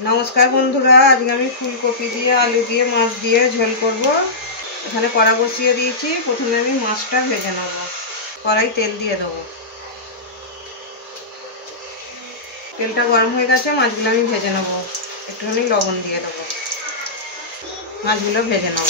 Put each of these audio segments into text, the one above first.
नमस्कार बंधुरा आज मैं फुलकपि दिए आलू दिए माछ दिए झोल करब। एखाने कड़ा बसिए दिएछि। प्रथमे आमि माछटा भेजे नेब। कड़ाई तेल दिए देव। तेलटा गरम हो गेछे माछगुलो आमि भेजे नेब। एकटुखानि लवण दिए देव। माछगुलो भेजे नेब।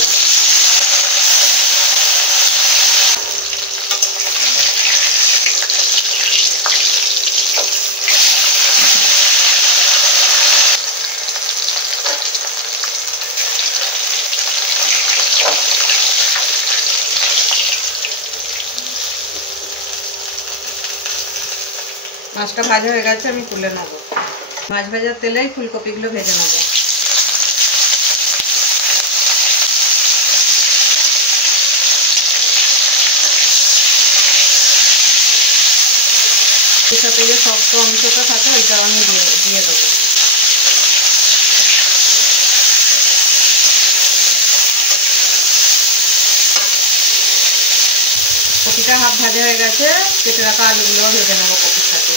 माछटा भाजा हो गेছে আমি তুলে নেব। মাছ ভাজার তেলেই ফুলকপিগুলো ভেজে নেব। এর সাথে যে শক্ত অংশটা থাকে ওইটা আমি দিয়ে দেব। কপিটা হাফ ভাজা হয়ে গেছে। কেটে রাখা আলুগুলো ভেজে নেব কপির সাথে।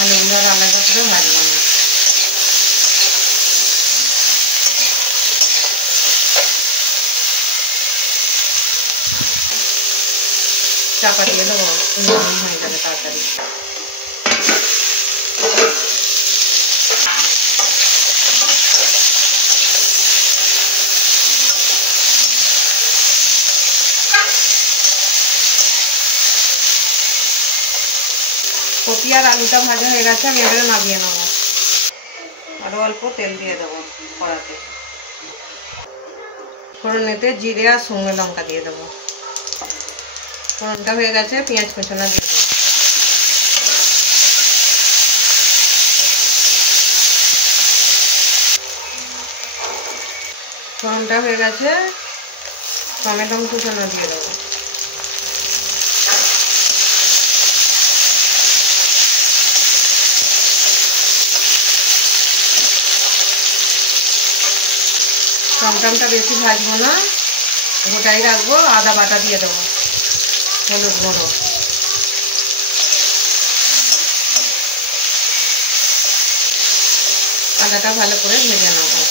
আলুগুলো আর আলাদা করে ভাজবো না। চাপা দিয়ে দেবো নরম হয়ে যাবে তাড়াতাড়ি। কপি আর আলুটা ভাজা হয়ে গেছে আমি এবারে নামিয়ে নেব। আরো অল্প তেল দিয়ে দেবো কড়াতে। ফোড়নেতে জিরে আর শুকনো লঙ্কা দিয়ে দেবো। ফোড়নটা হয়ে গেছে পেঁয়াজ কুচনো দিয়ে দেবো। ফোড়নটা হয়ে গেছে টমেটো কুচনো দিয়ে দেবো। টমেটোটা বেশি ভাজবো না, গোটাই রাখবো। আদা বাটা দিয়ে দেবো, হলুদ গুঁড়ো, আদাটা ভালো করে ভেজে নেবো।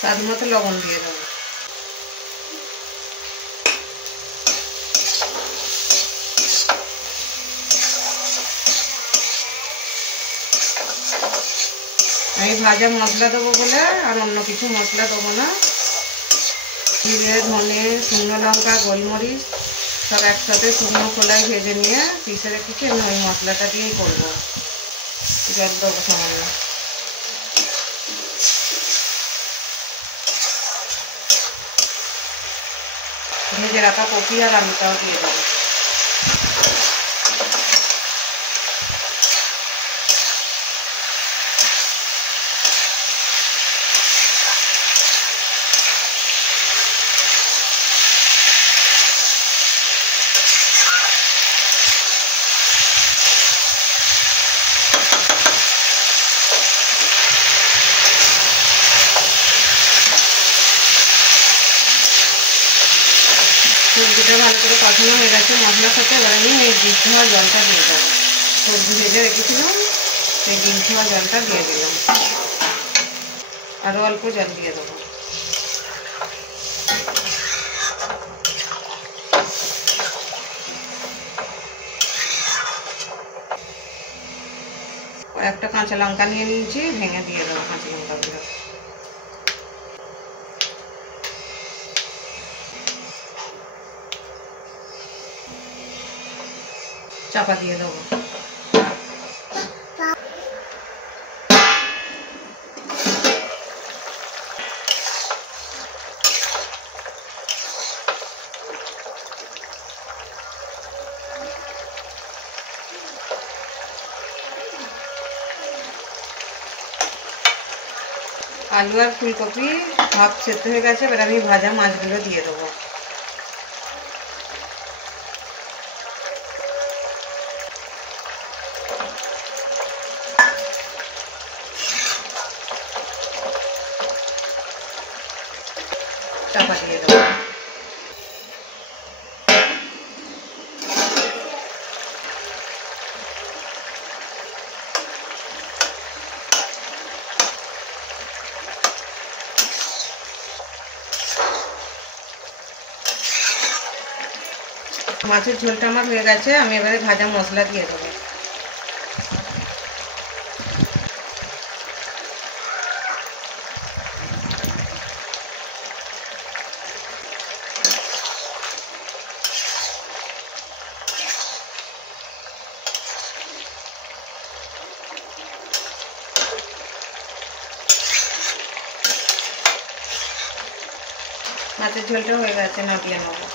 স্বাদ মতো লবণ দিয়ে দেবো। আমি ভাজা মশলা দেবো বলে আর অন্য কিছু মশলা দেবো না। জিরে ধনে শুকনো লঙ্কা গোলমরিচ সব একসাথে শুকনো খোলায় ভেজে নিয়ে পিষে রেখেছি। আমি ওই মশলাটা দিয়েই করবো। জল দেবো সামান্য। ভেজে রাখা কপি আর আলুটাও দিয়ে দেবো। সবজিটা ভালো করে কষানো হয়ে গেছে মশলার সাথে। এবার আমি এই ডিম ধোয়া জলটা দিয়ে দেবো। সবজি ভেজে রেখেছিলাম সেই ডিম ধোয়া জলটা দিয়ে দিলাম। আরও অল্প জল দিয়ে দেবো। কয়েকটা কাঁচা লঙ্কা নিয়ে নিয়েছি, ভেঙে দিয়ে দেবো কাঁচা লঙ্কাগুলো। চাপা দিয়ে দেবো। আলু আর ফুলকপি হাফ সেদ্ধ হয়ে গেছে। এবার আমি ভাজা মাছগুলো দিয়ে দেবো। চাপা দিয়ে দেবো। মাছের ঝোলটা আমার হয়ে গেছে, আমি এবারে ভাজা মশলা দিয়ে দেবো। মাছের ঝোলটা হয়ে গেছে, নামিয়ে নেবো।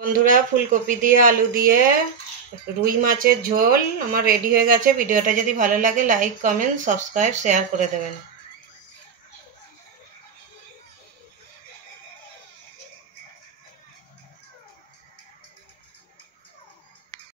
বন্ধুরা, ফুলকপি দিয়ে আলু দিয়ে রুই মাছের ঝোল আমার রেডি হয়ে গেছে। ভিডিওটা যদি ভালো লাগে লাইক, কমেন্ট, সাবস্ক্রাইব, শেয়ার করে দেবেন।